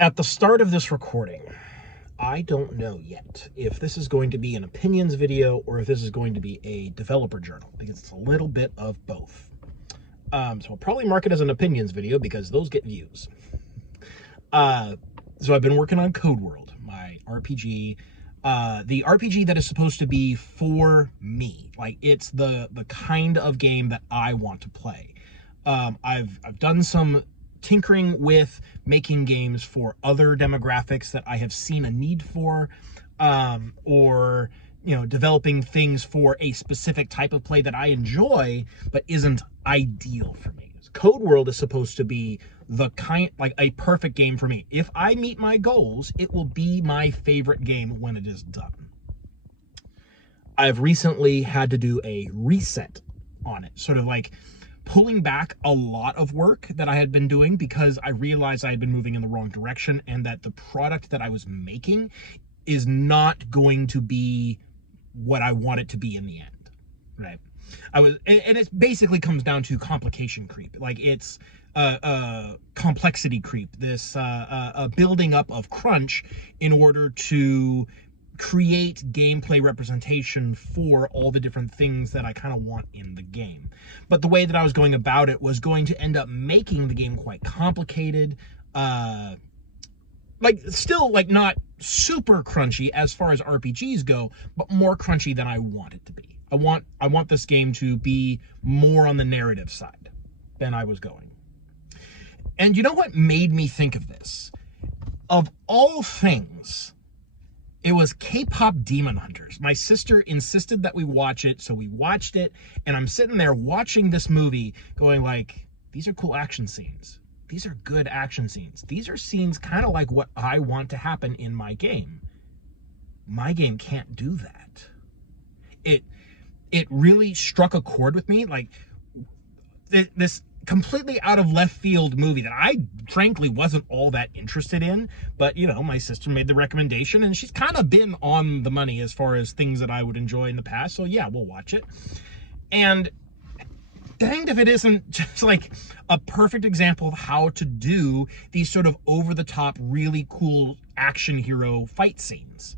At the start of this recording, I don't know yet if this is going to be an opinions video or if this is going to be a developer journal, because it's a little bit of both. So I'll probably mark it as an opinions video because those get views. So I've been working on Code World, my RPG, the RPG that is supposed to be for me. Like, it's the kind of game that I want to play. I've done some tinkering with making games for other demographics that I have seen a need for, or developing things for a specific type of play that I enjoy but isn't ideal for me. Code World is supposed to be like a perfect game for me. If I meet my goals, it will be my favorite game when it is done. I've recently had to do a reset on it, sort of like pulling back a lot of work that I had been doing because I realized I had been moving in the wrong direction and that the product that I was making is not going to be what I want it to be in the end, right? And it basically comes down to complication creep. Like, it's complexity creep, this building up of crunch in order to create gameplay representation for all the different things that I kind of want in the game. But the way that I was going about it was going to end up making the game quite complicated, still not super crunchy as far as RPGs go, but more crunchy than I want it to be. I want this game to be more on the narrative side than I was going. And you know what made me think of this? Of all things, it was K-pop Demon Hunters. My sister insisted that we watch it, so we watched it, and I'm sitting there watching this movie going like, these are cool action scenes. These are good action scenes. These are scenes kind of like what I want to happen in my game. My game can't do that. It really struck a chord with me, like this completely out of left field movie that I frankly wasn't all that interested in, but my sister made the recommendation and she's kind of been on the money as far as things that I would enjoy in the past, so yeah, we'll watch it. And danged if it isn't just like a perfect example of how to do these sort of over-the-top, really cool action hero fight scenes.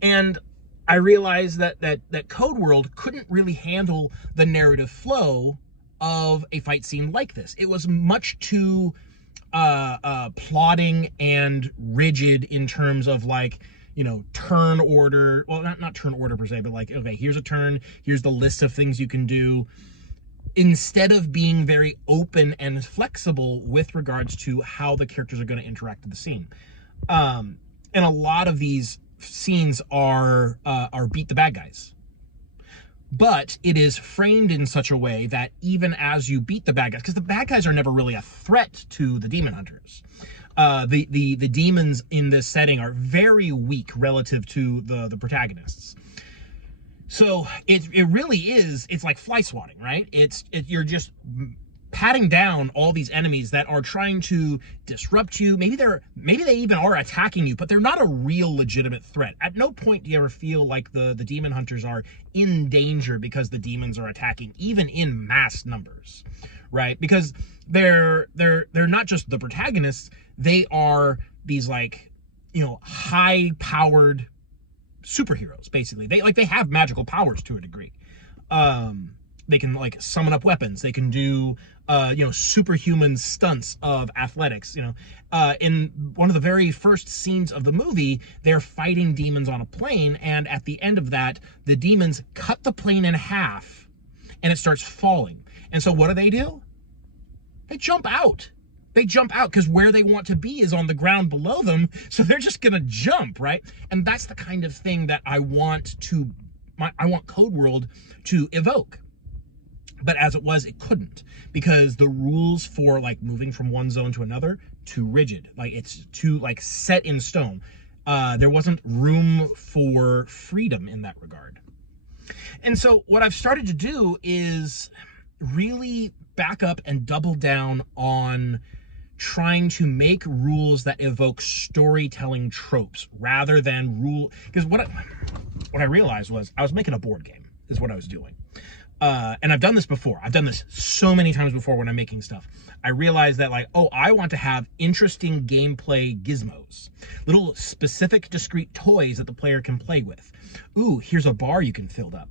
And I realized that Code World couldn't really handle the narrative flow of a fight scene like this. It was much too plodding and rigid in terms of turn order. Well, not turn order per se, but like, okay, here's a turn, here's the list of things you can do, instead of being very open and flexible with regards to how the characters are going to interact with the scene. And a lot of these scenes are beat the bad guys, but it is framed in such a way that even as you beat the bad guys, because the bad guys are never really a threat to the demon hunters, the demons in this setting are very weak relative to the protagonists. So it really is, it's like fly swatting, right? You're just patting down all these enemies that are trying to disrupt you. Maybe they even are attacking you, but they're not a real legitimate threat. At no point do you ever feel like the demon hunters are in danger because the demons are attacking, even in mass numbers, right? Because they're not just the protagonists, they are these high powered superheroes, basically. They have magical powers to a degree. They can summon up weapons. They can do superhuman stunts of athletics. In one of the very first scenes of the movie, they're fighting demons on a plane, and at the end of that, the demons cut the plane in half, and it starts falling. And so what do? They jump out. They jump out because where they want to be is on the ground below them, so they're just gonna jump, right? And that's the kind of thing that I want Code World to evoke. But as it was, it couldn't, because the rules for moving from one zone to another, too rigid. It's too set in stone. There wasn't room for freedom in that regard. And so what I've started to do is really back up and double down on trying to make rules that evoke storytelling tropes rather than because what I realized was I was making a board game is what I was doing. and I've done this before. I've done this so many times before when I'm making stuff. I realized that like, oh, I want to have interesting gameplay gizmos, little specific discrete toys that the player can play with. Ooh, here's a bar you can fill up.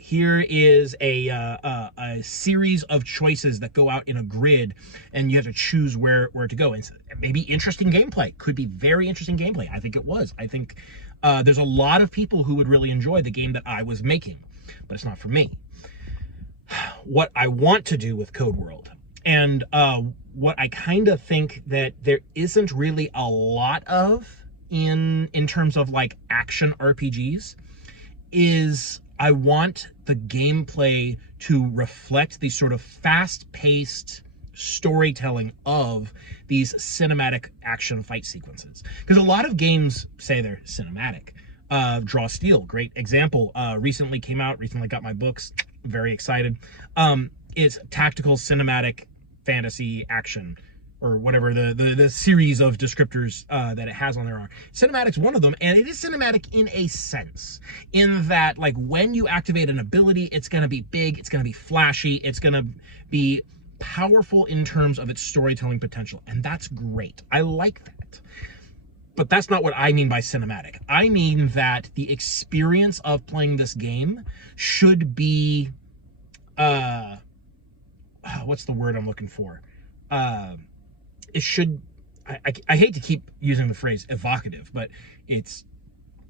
Here is a series of choices that go out in a grid, and you have to choose where to go. And maybe interesting gameplay. Could be very interesting gameplay. I think it was. I think there's a lot of people who would really enjoy the game that I was making, but it's not for me. What I want to do with Code World, and what I kind of think that there isn't really a lot of in terms of like action RPGs, is I want the gameplay to reflect the sort of fast-paced storytelling of these cinematic action fight sequences. Because a lot of games say they're cinematic. Draw Steel, great example, recently came out, recently got my books, very excited. It's tactical cinematic fantasy action, or whatever the series of descriptors that it has on there are. Cinematic's one of them, and it is cinematic in a sense, in that like when you activate an ability, it's going to be big, it's going to be flashy, it's going to be powerful in terms of its storytelling potential, and that's great. I like that. But that's not what I mean by cinematic. I mean that the experience of playing this game should be, what's the word I'm looking for? It should, I hate to keep using the phrase evocative, but it's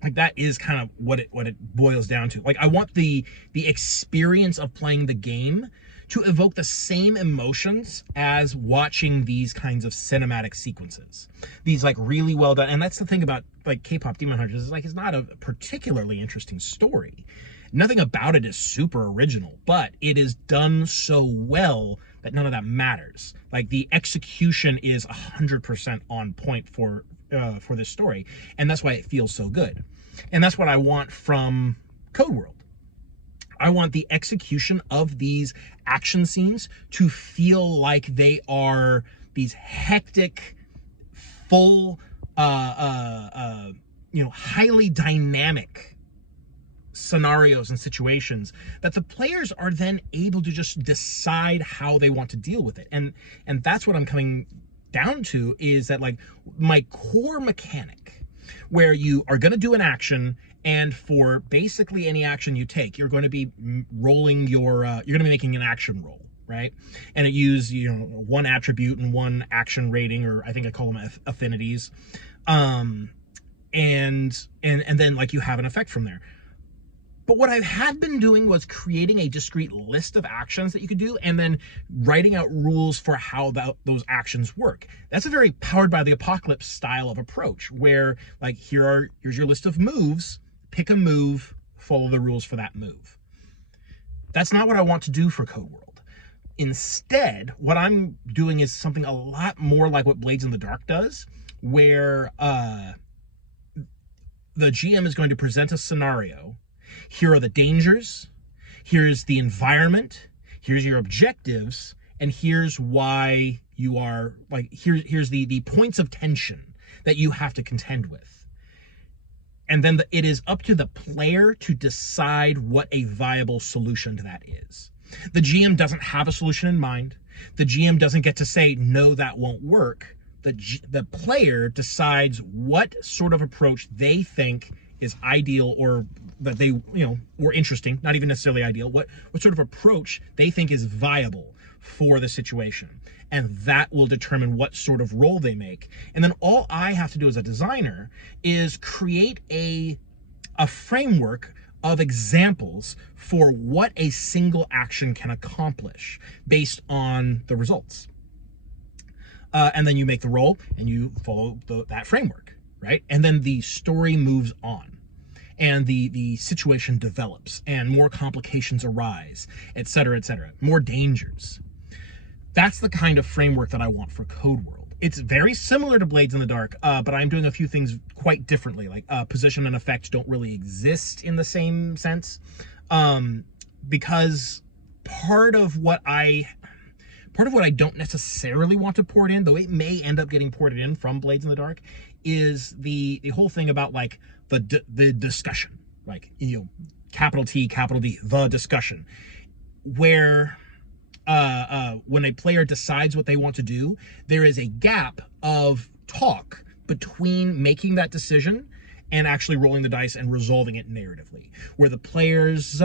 like that is kind of what it boils down to. Like I want the experience of playing the game to evoke the same emotions as watching these kinds of cinematic sequences. These like really well done, and that's the thing about like K-pop Demon Hunters, is like it's not a particularly interesting story. Nothing about it is super original, but it is done so well that none of that matters. Like the execution is 100% on point for this story, and that's why it feels so good. And that's what I want from Code World. I want the execution of these action scenes to feel like they are these hectic, full, highly dynamic scenarios and situations that the players are then able to just decide how they want to deal with it. And that's what I'm coming down to, is that like my core mechanic, where you are going to do an action, and for basically any action you take, you're going to be rolling your you're going to be making an action roll, right? And it uses one attribute and one action rating, or I think I call them affinities, and then like you have an effect from there. But what I had been doing was creating a discrete list of actions that you could do, and then writing out rules for how those actions work. That's a very Powered by the Apocalypse style of approach, where like here's your list of moves, pick a move, follow the rules for that move. That's not what I want to do for Code World. Instead, what I'm doing is something a lot more like what Blades in the Dark does, where the GM is going to present a scenario. Here are the dangers, here's the environment, here's your objectives, and here's why you are, like, here's the points of tension that you have to contend with. And then it is up to the player to decide what a viable solution to that is. The GM doesn't have a solution in mind. The GM doesn't get to say, no, that won't work. The player decides what sort of approach they think is ideal, or that they, or interesting, not even necessarily ideal, what sort of approach they think is viable for the situation. And that will determine what sort of role they make. And then all I have to do as a designer is create a framework of examples for what a single action can accomplish based on the results. And then you make the roll and you follow that framework, right? And then the story moves on, and the situation develops, and more complications arise, et cetera, more dangers. That's the kind of framework that I want for Code World. It's very similar to Blades in the Dark, but I'm doing a few things quite differently. Like position and effect don't really exist in the same sense, because part of what I don't necessarily want to port in, though it may end up getting ported in from Blades in the Dark, is the whole thing about like the discussion, like capital T, capital D, the discussion. where when a player decides what they want to do, there is a gap of talk between making that decision and actually rolling the dice and resolving it narratively, where the players,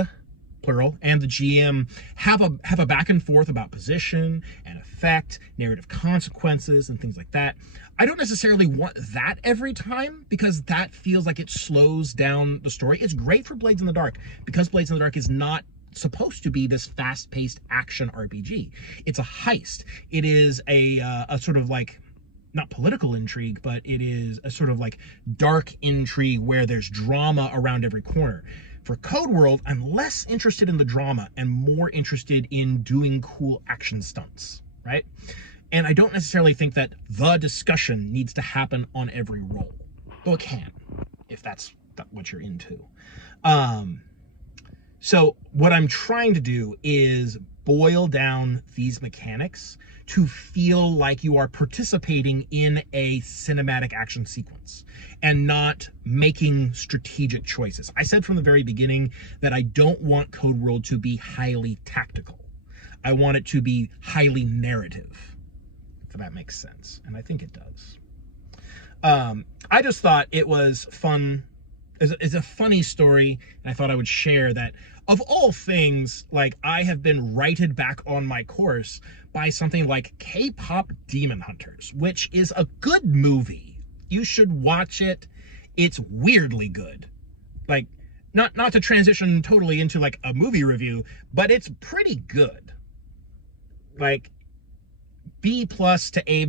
plural, and the GM have a back and forth about position and effect, narrative consequences, and things like that. I don't necessarily want that every time, because that feels like it slows down the story. It's great for Blades in the Dark, because Blades in the Dark is not supposed to be this fast-paced action RPG. It's a heist. It is a sort of like, not political intrigue, but it is a sort of like dark intrigue where there's drama around every corner. For Code World, I'm less interested in the drama and more interested in doing cool action stunts, right? And I don't necessarily think that the discussion needs to happen on every roll, though it can, if that's what you're into. So what I'm trying to do is boil down these mechanics to feel like you are participating in a cinematic action sequence and not making strategic choices. I said from the very beginning that I don't want Code World to be highly tactical. I want it to be highly narrative, if that makes sense. And I think it does. I just thought it was fun. It's a funny story, and I thought I would share that. Of all things, like, I have been righted back on my course by something like K-pop Demon Hunters, which is a good movie. You should watch it. It's weirdly good. Like, not to transition totally into like a movie review, but it's pretty good. Like B+ to A-,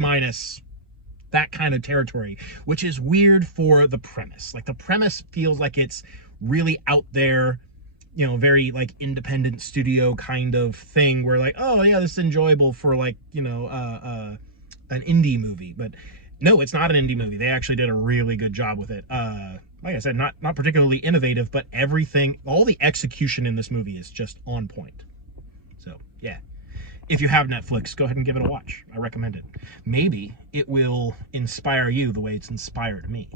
that kind of territory, which is weird for the premise. Like, the premise feels like it's really out there, you know, very like independent studio kind of thing where like, oh yeah, this is enjoyable for like, you know, an indie movie. But no, it's not an indie movie. They actually did a really good job with it. Like I said, not particularly innovative, but everything, all the execution in this movie is just on point. So yeah, if you have Netflix, go ahead and give it a watch. I recommend it. Maybe it will inspire you the way it's inspired me.